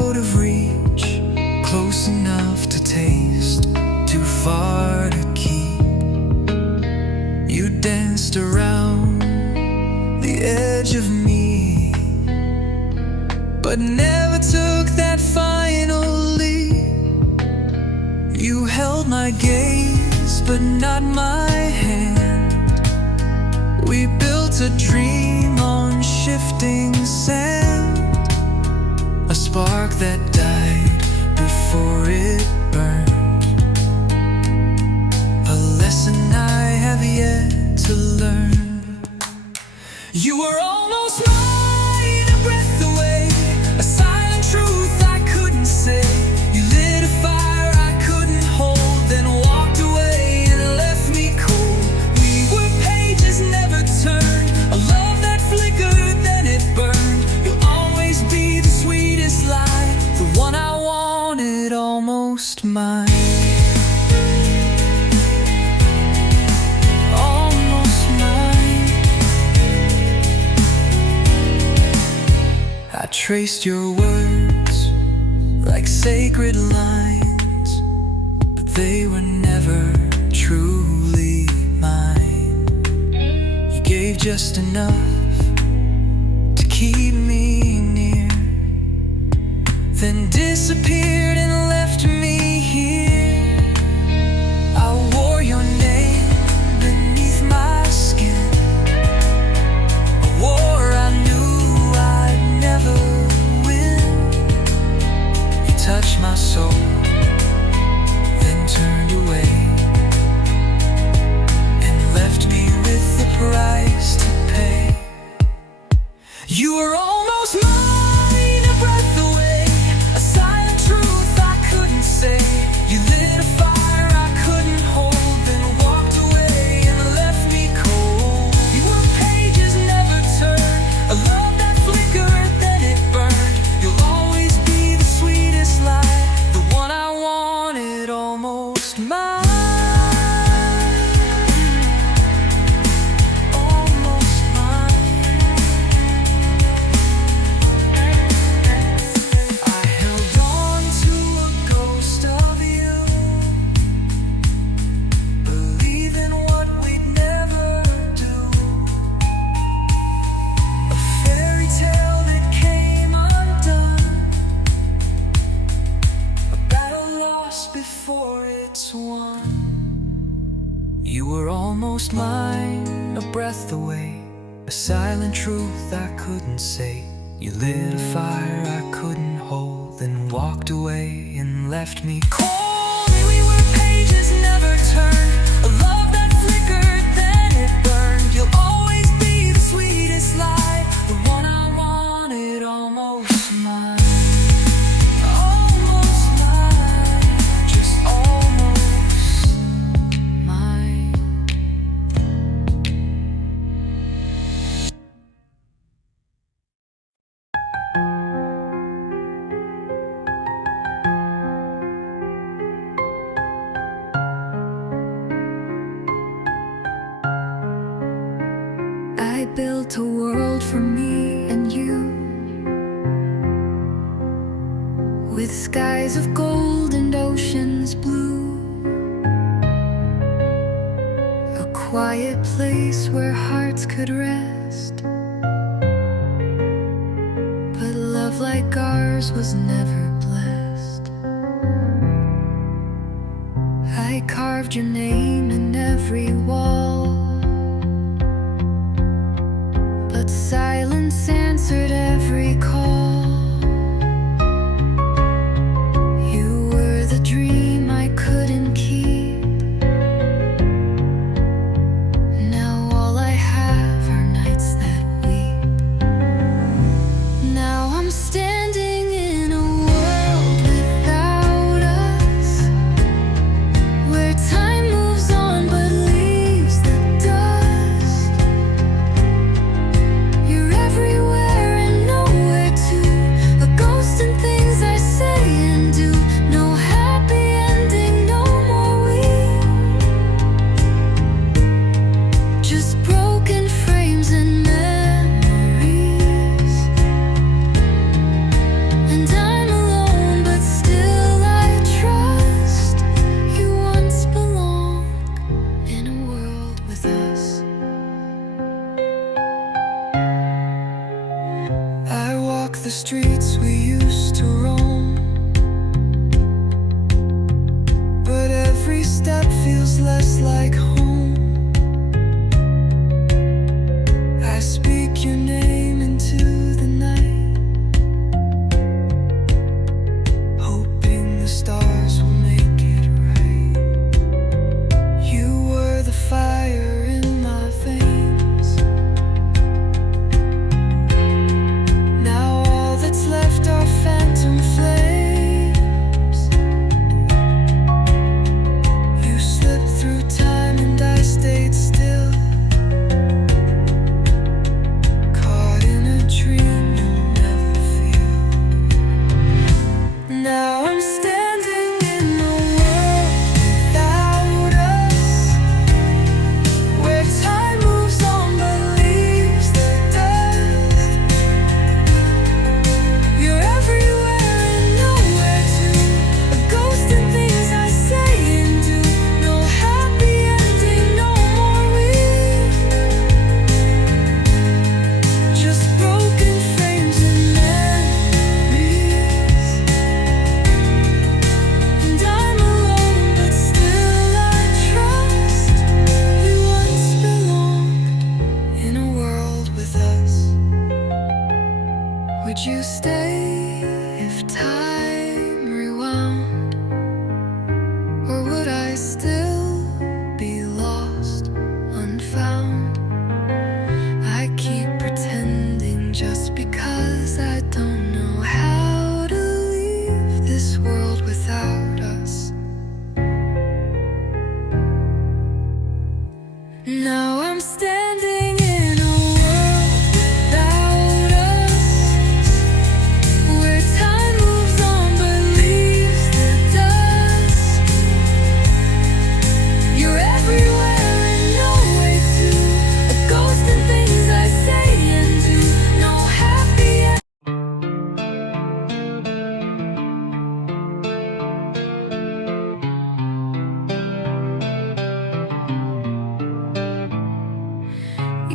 out of reach, close enough to taste, too far to keep. You danced around the edge of me, but never took that final leap. You held my gaze, but not my hand. We built a dream on shifting sand, a spark that died before it burned, a lesson I have yet to learn. You were almost mine, a breath away, a silent truth I couldn't say. You lit a fire I couldn't hold, then walked away and left me cold. We were pages never turned, a love that flickered, then it burned. You'll always be the sweetest lie, the one I wanted almost mine. I traced your words like sacred lines, but they were never truly mine. You gave just enough to keep me near, then disappeared and left me here. I wore your name beneath my skin, a war I knew I'd never win. You touched my soul, then turned away and left me with the price to pay. You were almost mine, a breath away, a silent truth I couldn't say. You lit a fire I couldn't hold, then walked away and left me cold. You were pages never turned, a love that flickered, then it burned. You'll always be the sweetest lie, the one I wanted almost mine. Almost mine. I held on to a ghost of you, believing what we'd never do, a fairy tale that came undone, a battle lost before it's won. You were almost mine, a breath away, a silent truth I couldn't say. You lit a fire I couldn't hold, then walked away and left me cold. We were pages never turned, a love that flickered, then it burned. You'll always be the sweetest lie, the one I wanted almost mine. Almost mine, just almost mine. I built a world for me and you, with skies of gold and oceans blue, a quiet place where hearts could rest. But love like ours was never blessed. I carved your name in every wall, but silence answered every call. You were the dream I couldn't keep. Now all I have are nights that weep. Now I'm standing in a world without us, where time moves on but leaves the dust. You're everywhere and nowhere to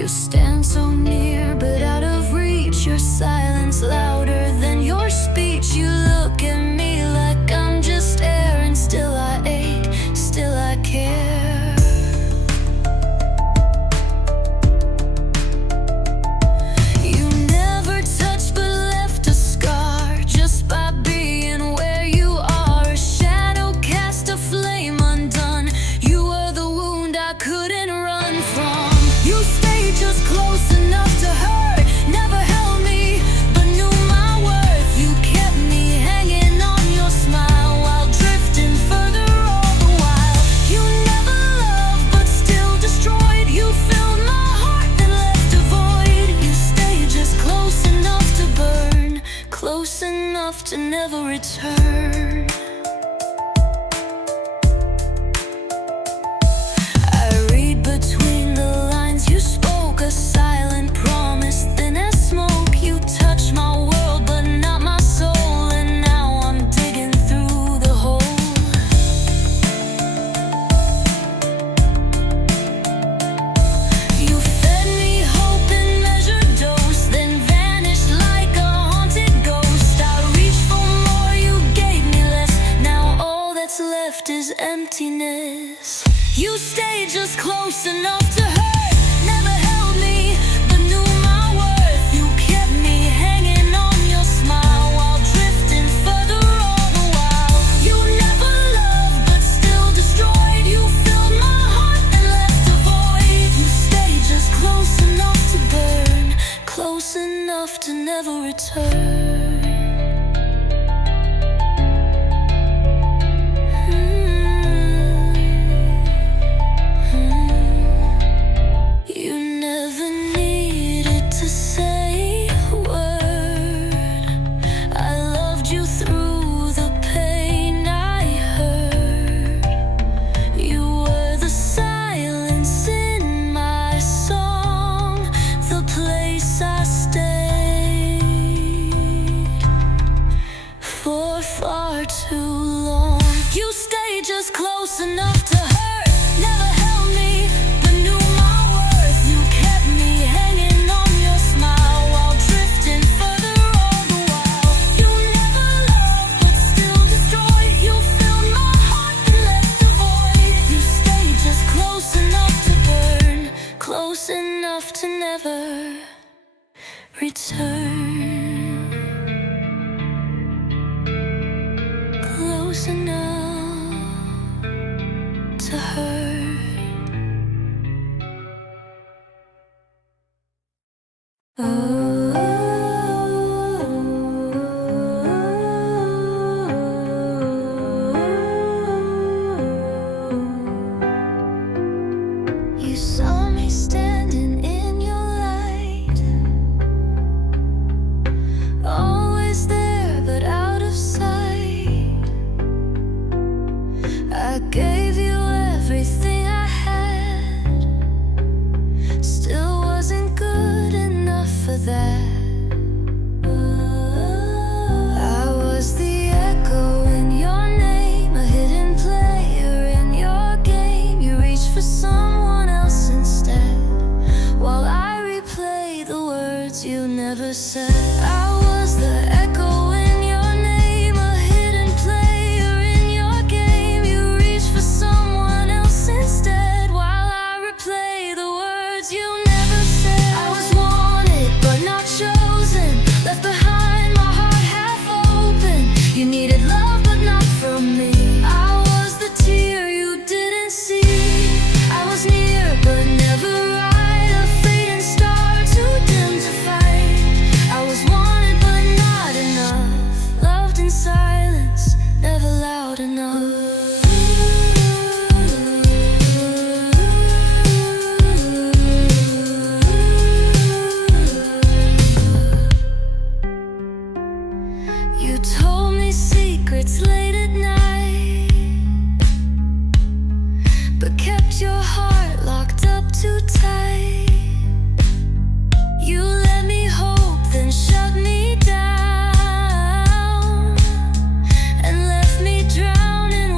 You stand so near, but out of reach. Your silence louder than your speech. You look at me like I'm just air, and still I ache, still I care. You never touched but left a scar, just by being where you are. A shadow cast, a flame undone. You were the wound I couldn't run from. You stayed just close enough to hurt, never held me, but knew my worth. You kept me hanging on your smile while drifting further all the while. You never loved but still destroyed. You filled my heart then left a void. You stayed just close enough to burn, close enough to never return. I read between the lines you spoke, a silent promise thin as smoke. You touched my world but not my soul, and now I'm digging through the hole. You fed me hope in measured dose, then vanished like a haunted ghost. I reached for more, you gave me less. Now all that's left is emptiness. You stayed just close enough to hurt, never held me, but knew my worth. You kept me hanging on your smile while drifting further all the while. You never loved but still destroyed. You filled my heart and left a void. You stayed just close enough to burn, close enough to never return. You never needed to say a word. I loved you through the pain I heard. You were the silence in my song, the place I stayed for far too long. You stayed just close enough to hurt, never held me, but knew my worth. You kept me hanging on your smile while drifting further all the while. You never loved but still destroyed. You filled my heart and left a void. You stayed just close enough to burn, close enough to never return. Close enough to hurt. You saw me standing in your light, always there but out of sight. I gave you everything I had, still wasn't good enough for that. I was the echo in your name, a hidden player in your game. You reached for someone else instead, while I replay the words you never said. I was the echo in your name, a hidden player in your game. You reached for someone else instead, while I replay the words you never said. I was wanted but not chosen, left behind, my heart half open. You needed love but not from me. I was the tear you didn't see. I was near but never right, a fading star too dim to fight. I was wanted but not enough, loved in silence, never loud enough. You told me secrets late at night, but kept your heart locked up too tight. You let me hope, then shut me down, and left me drowning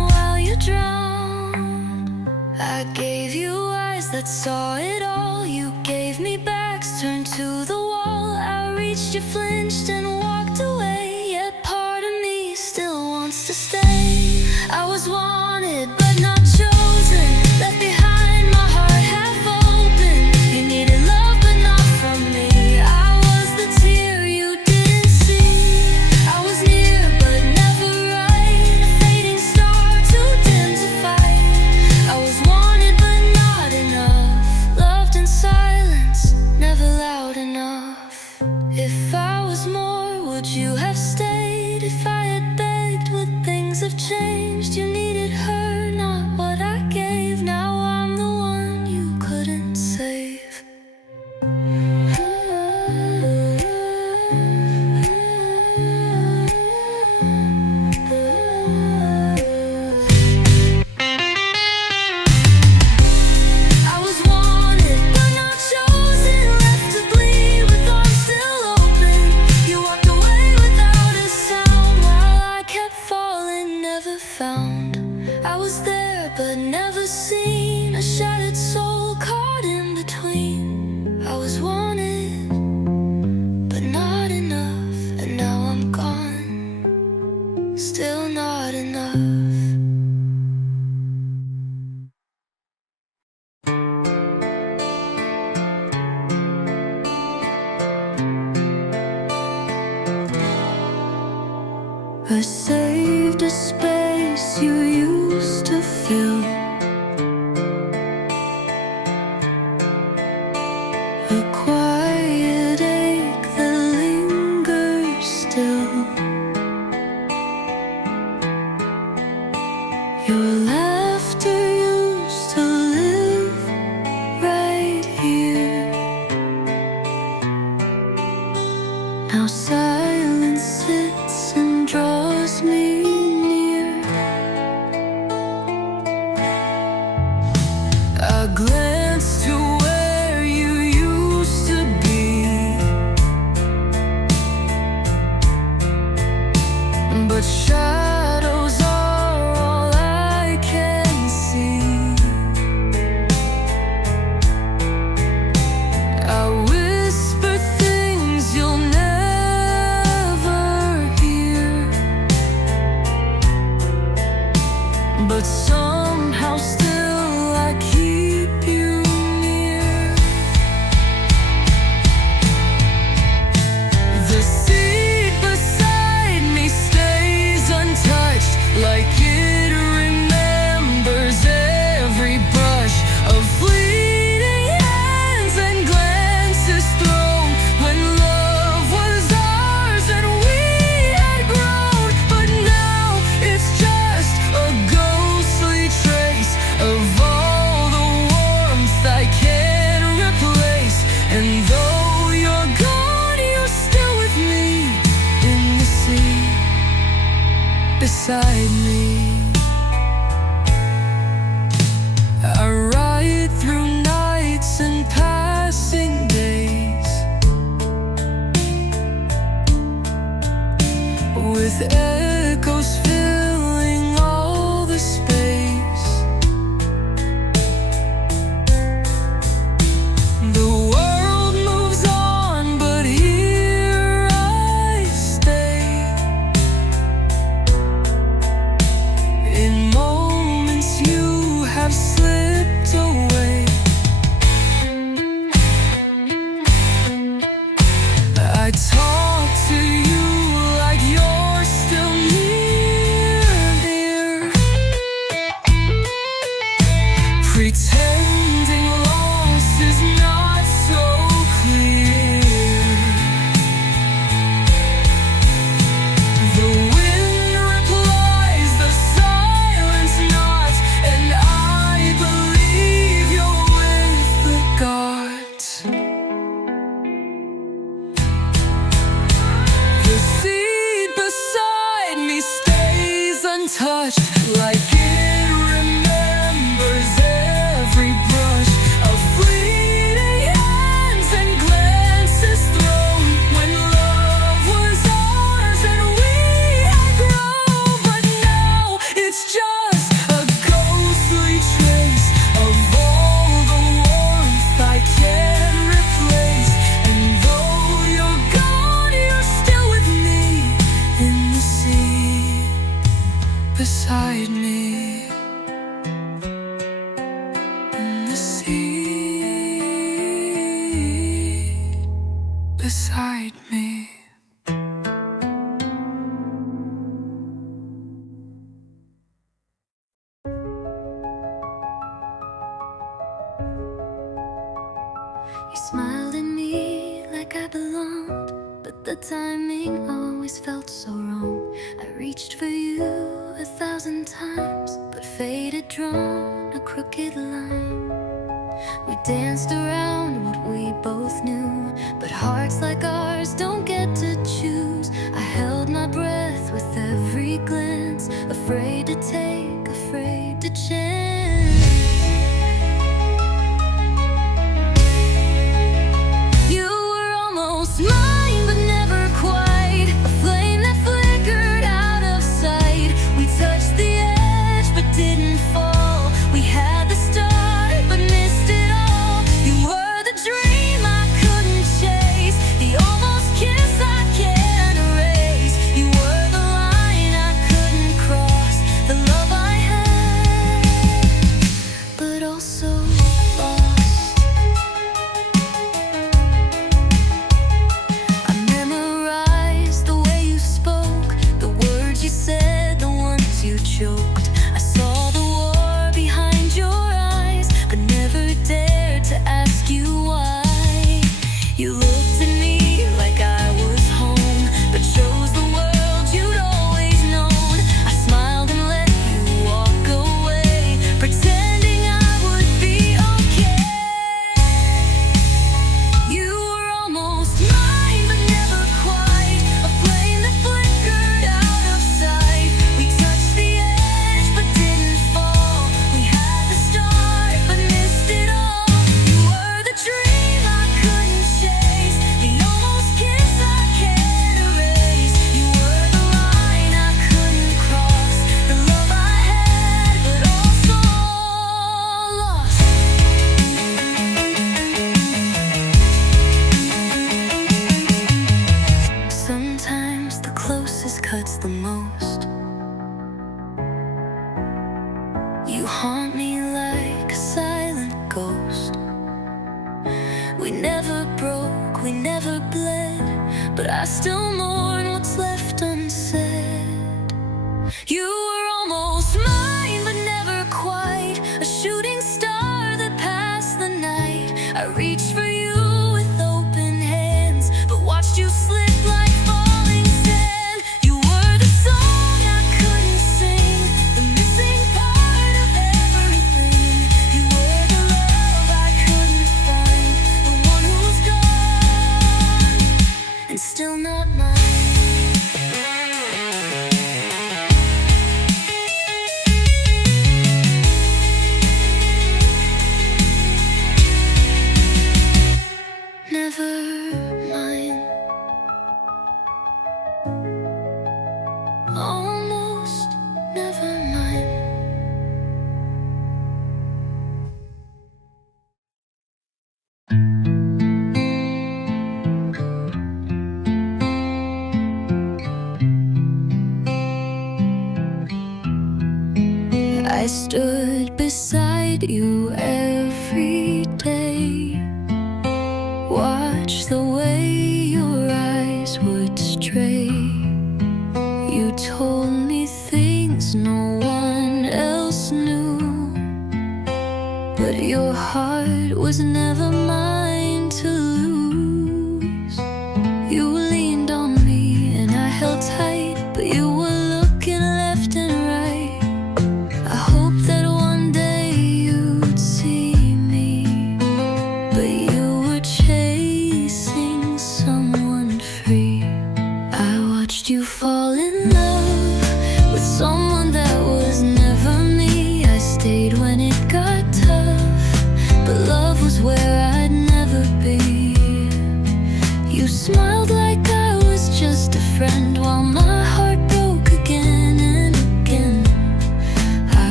to stay. I was wanted but not chosen, left behind, my heart half open. You needed love but not from me. I was the tear you didn't see. I was near but never right, a fading star too dim to fight. I was wanted but not enough, loved in silence, never loud enough. If I was more, would you have stayed? If I had begged, would things have changed? You needed her, not what I gave. Now I'm the one you couldn't save. I was wanted but not chosen, left to bleed with arms still open. You walked away without a sound, while I kept falling, never found. I was there but never seen, a shattered soul caught in between. I was wanted but not enough, and now I'm gone, still not enough. I saved a space you used to fill, a quiet ache that lingers still. Your laughter used to live right here. Now silence sits and draws me near. I glance to where you used to be, but shadows are all I can see. I whisper things you'll never hear, but somehow still I keep you near. The seat beside me stays untouched, like it remembers every brush of fleeting hands and glances thrown when love was ours and we had grown. But now it's just a ghostly trace of all the warmth I can't replace. And though you're gone, you're still with me in the sea beside me. I ride through nights and passing days, with echoes filling all the space. The world moves on, but here I stay. In moments you have slipped away, I talk to you like you're still near, pretending loss is not so clear. The wind replies, the silence nods, and I believe you're with the gods. The seat beside me stays untouched, like it remembers every brush of fleeting hands and glances thrown when love was ours and we had grown. But now it's just a ghostly trace of all the warmth I can't replace. And though you're gone, you're still with me in the sea beside me in the sea beside me. You smiled at me like I belonged, but the timing always felt so wrong. I reached for you 1,000 times, but fate had drawn a crooked line. We danced around what we both knew, but hearts like ours don't get to choose. I held my breath with every glance, afraid to take, afraid to chance. Mine, but never quite. A flame that flickered out of sight. We touched the edge, but didn't fall. We had the start, but missed it all. You were the dream I couldn't chase, the almost kiss I can't erase. You were the line I couldn't cross, the love I had, but also lost. Choked. I saw the war behind your eyes, but never dared to ask you why. You looked at me like I was home, but chose the world you'd always known. I smiled and let you walk away, pretending I would be okay. You were almost mine, but never quite. A flame that flickered out of sight. We touched the cuts the most. You haunt me like a silent ghost. We never broke, we never bled, but I still mourn what's left unsaid. You were almost mine, but never quite. A shooting star that passed the night. I reached for you with open hands, but watched you slip like falling sand. Still not mine. Never mine. Almost never mine. I stood beside you every day, watched the way your eyes would stray. You told me things no one else knew, but your heart was never mine to lose. You leaned on me and I held tight, but you were looking left and right. I hope that one day you'd see me, but you were chasing someone free. I watched you fall in love with someone that was never me. I stayed when it got tough, but love was where I'd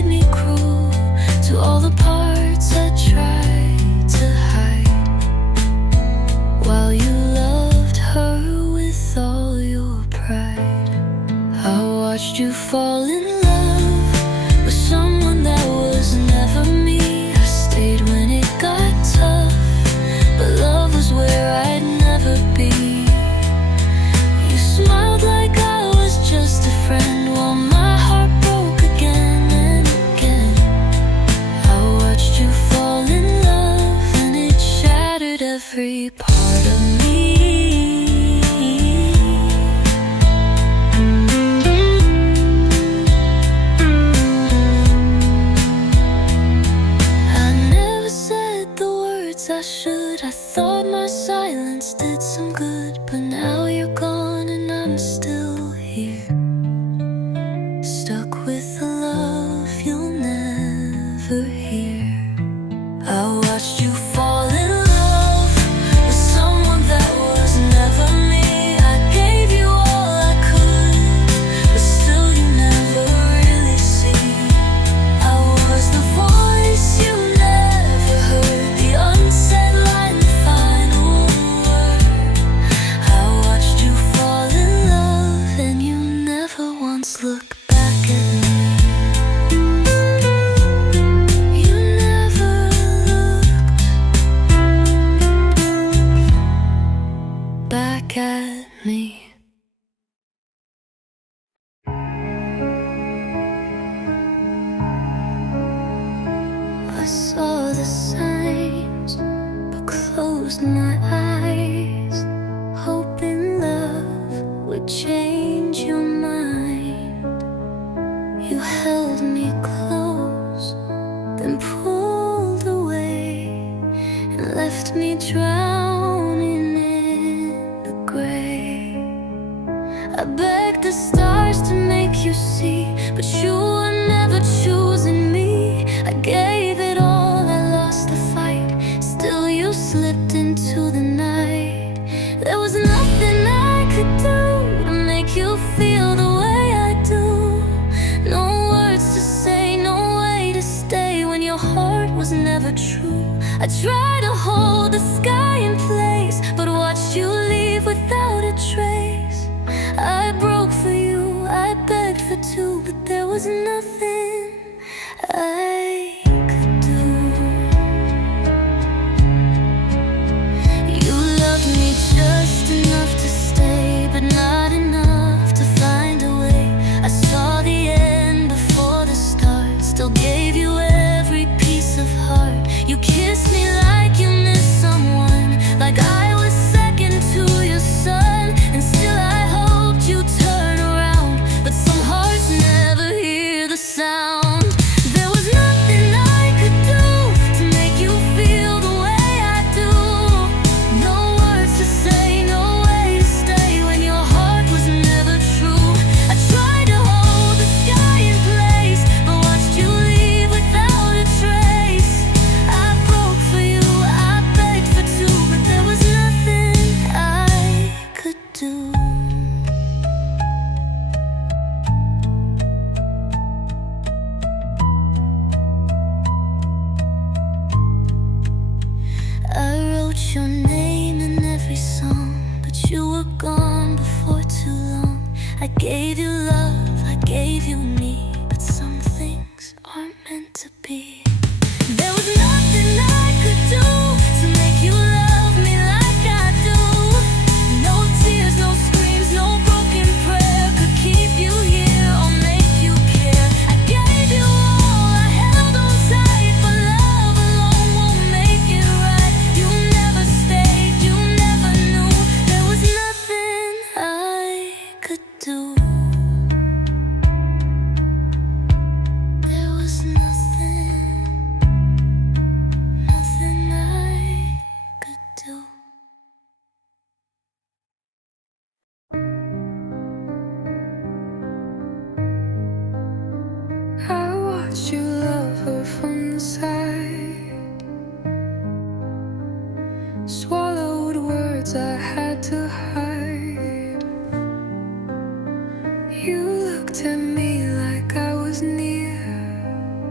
made me cruel to all the parts I tried to hide, while you loved her with all your pride. I watched you fall in love with someone that was never me. I stayed when it got tough, but love was where I'd never be. You smiled like I was just a friend, while my heart broke again and again. I watched you fall in love, and it shattered every part of me. I should. I thought my silence did some good, but now you're gone and I'm still here, stuck with a love you'll never hear. I watched you fall in love with someone that was never me. I gave you all I could, but still you never really see. I was the voice you never heard, the unsaid line, the final word. I watched you fall in love, and you never once looked back at me. You never looked back at me. I saw the signs, but closed my eyes, hoping love would change your mind. You held me close, then pulled away, and left me drowning in the gray. I begged the stars to make you see, but you were never choosing me. I gave it all, I lost the fight, still you slipped into the night. There was nothing I could do to make you feel the way I do. No words to say, no way to stay when your heart was never true. I tried to hold the sky in place, but watched you leave without a trace. I broke for you, I begged for two, but there was nothing I could do. You loved me just enough to stay, but not enough to find a way. I saw the end before the start, still gave you every piece of heart. You kissed me like you missed someone, like I was second to your son, and still I hoped you'd turn around, but some hearts never hear the sound. There was nothing I could do to make you feel the way I do. No words to say, no way to stay when your heart was never true. I tried to hold the sky in place, but watched you leave without a trace. I broke for you, I begged for two, but there was nothing I could do. I wrote your name in every song, but you were gone before too long. I gave you love, I gave you me, but some things aren't meant to be. There was nothing I could do to make you love me like I do. No tears, no screams, no broken prayer could keep you here or make you care. I gave you all, I held on tight, but love alone won't make it right. You never stayed, you never knew. There was nothing I could do. There was nothing I could do. I watched you love her from the side, swallowed words I had to hide. You looked at me like I was near,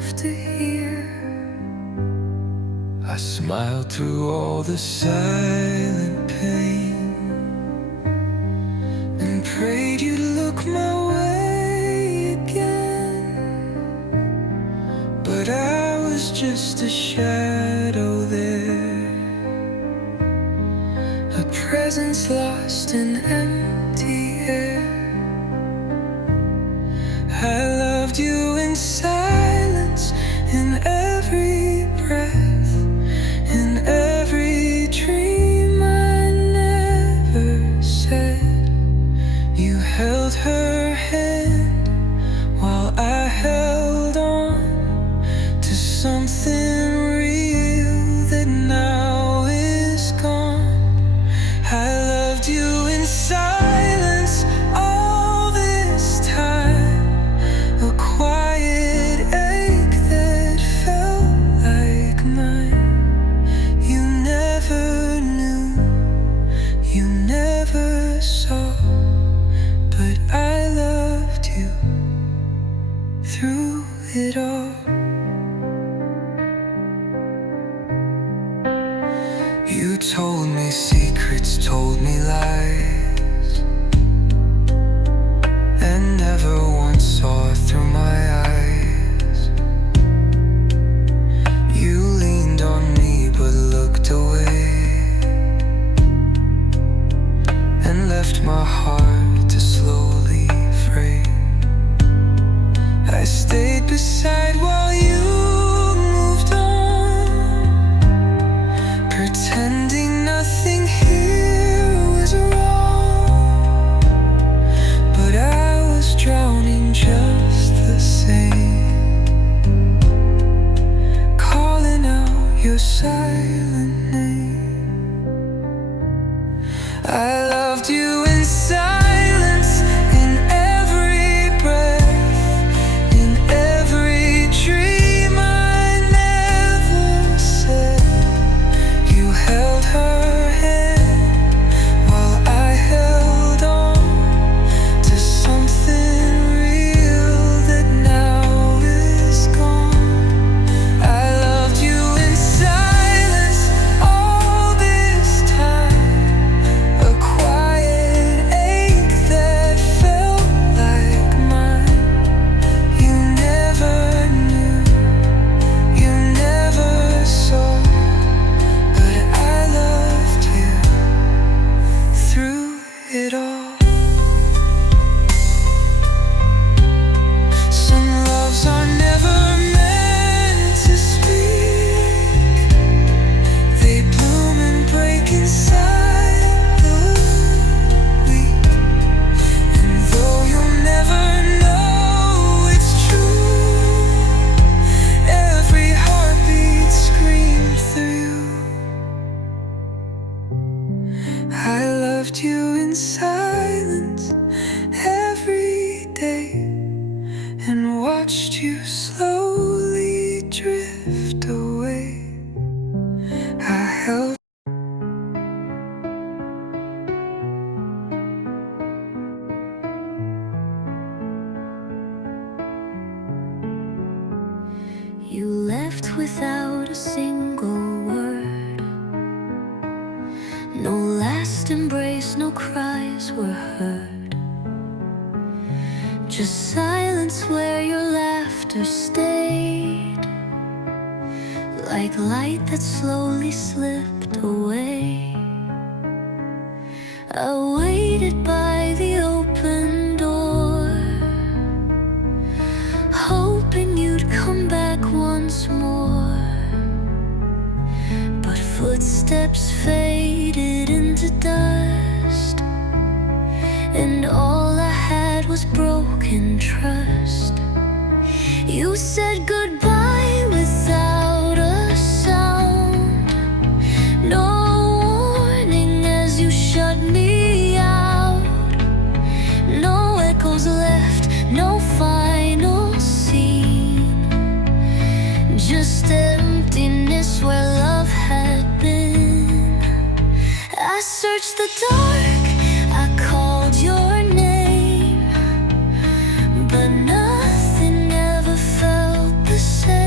enough to hear. I smiled through all the silent pain and prayed you'd look my way again. But I was just a shadow there, a presence lost in empty air. I loved you in silence, in every breath, in every dream I never said. You held her hand while I held on to something real that now is gone. I loved you in silence all this time, a quiet ache that felt like mine. You never knew, you never saw, but I loved you through it all. You told me secrets, told me lies, and never once saw through my eyes. You leaned on me but looked away and left my heart to slowly fray. I stayed beside while you moved on, pretending nothing here was wrong. But I was drowning just the same, calling out your silent name. I loved you in silence, in every breath, in every dream I never said. You held her hand while I held on to something real that now is gone. I loved you in silence all this time, a quiet ache that felt like mine. You never knew, you never saw, but I loved you through it all. Some loves are never meant to speak, they bloom and break inside the weak. And though you'll never know it's true, every heartbeat screams through you. I loved you in silence every day and watched you slowly drift away. I held You left without a single word. No last embrace, no cries were heard. Just silence where your laughter stayed, like light that slowly slipped away. I waited by the open door, hoping you'd come back once more. But footsteps faded into dust, and all I had was broken trust. You said goodbye without a sound, no warning as you shut me out. No echoes left, no final scene, just emptiness where love had been. I searched the dark, I called your name, but nothing ever felt the same.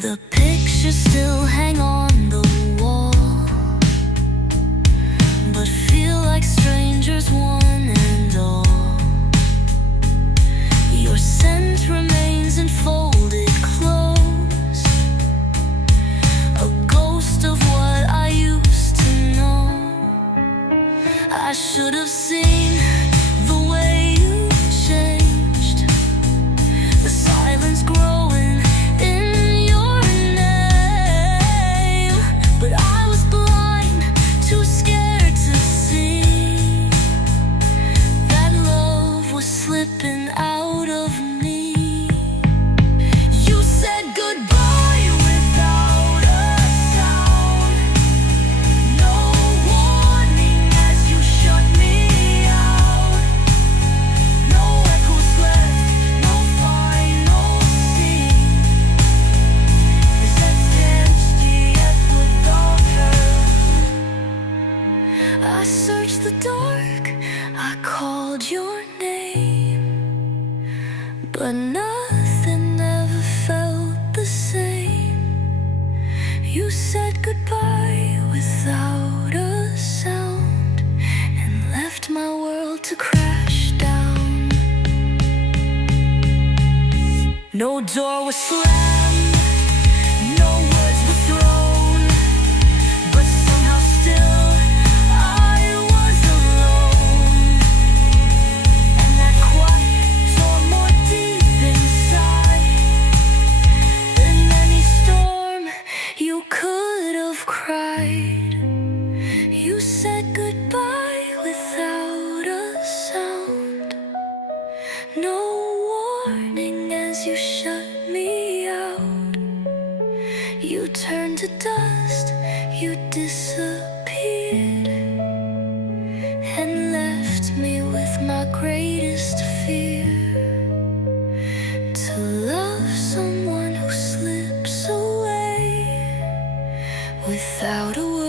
The pictures still hang on the wall, but feel like strangers one and all. Your scent remains in folded clothes, a ghost of what I used to know. I should have seen the way you changed, the silence growing in your name. But I was blind, too scared to see that love was slipping out of me. You said goodbye without a sound, no warning as you shut me out. No echoes left, no final scene. The set's empty yet without her. I searched the dark, I called your name, but nothing ever felt the same. You said goodbye without a sound and left my world to crash down. No door was slammed, no words were thrown, but somehow still I was alone. And that quiet tore more deep inside than any storm you could have cried. You said goodbye without a sound, no warning as you shut me out. You turned to dust, you disappeared, and left me with my greatest fear, to love someone who slips away without a